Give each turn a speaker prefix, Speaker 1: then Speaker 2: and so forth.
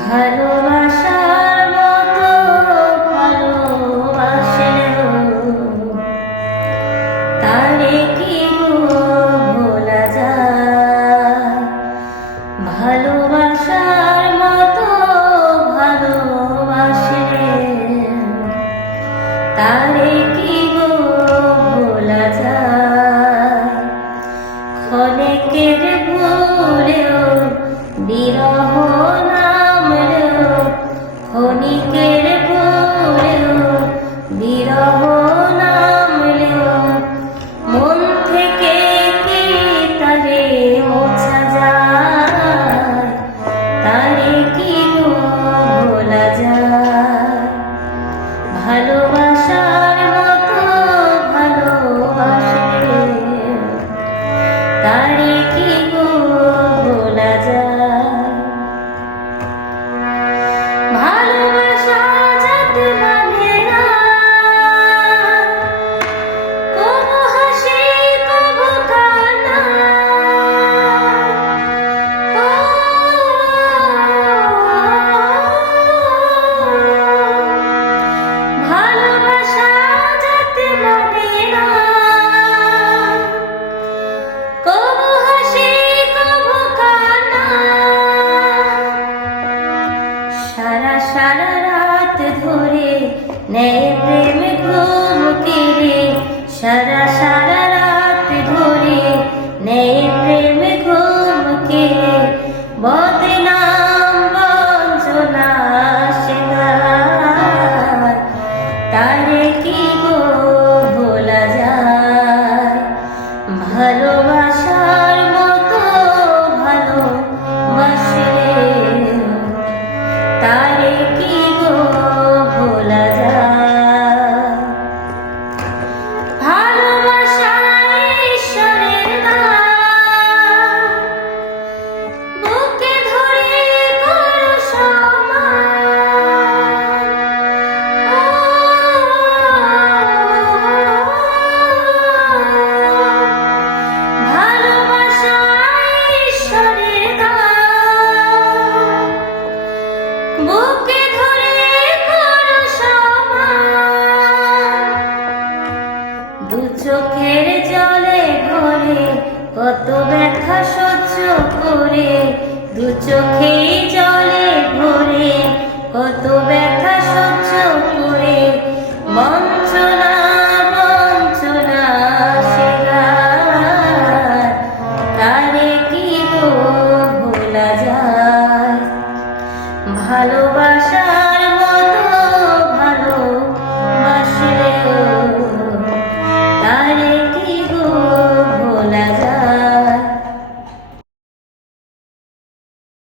Speaker 1: ভালো Yeah. নেই ঘুম তিরে সারা সারা রাত ধরে নেই ঘুম কিরে বদনাম বঞ্চনা তারে কি গো ভোলা যায়? ভালোবাসার চোখের জলে কত ব্যথা সহ্য করে দু চোখে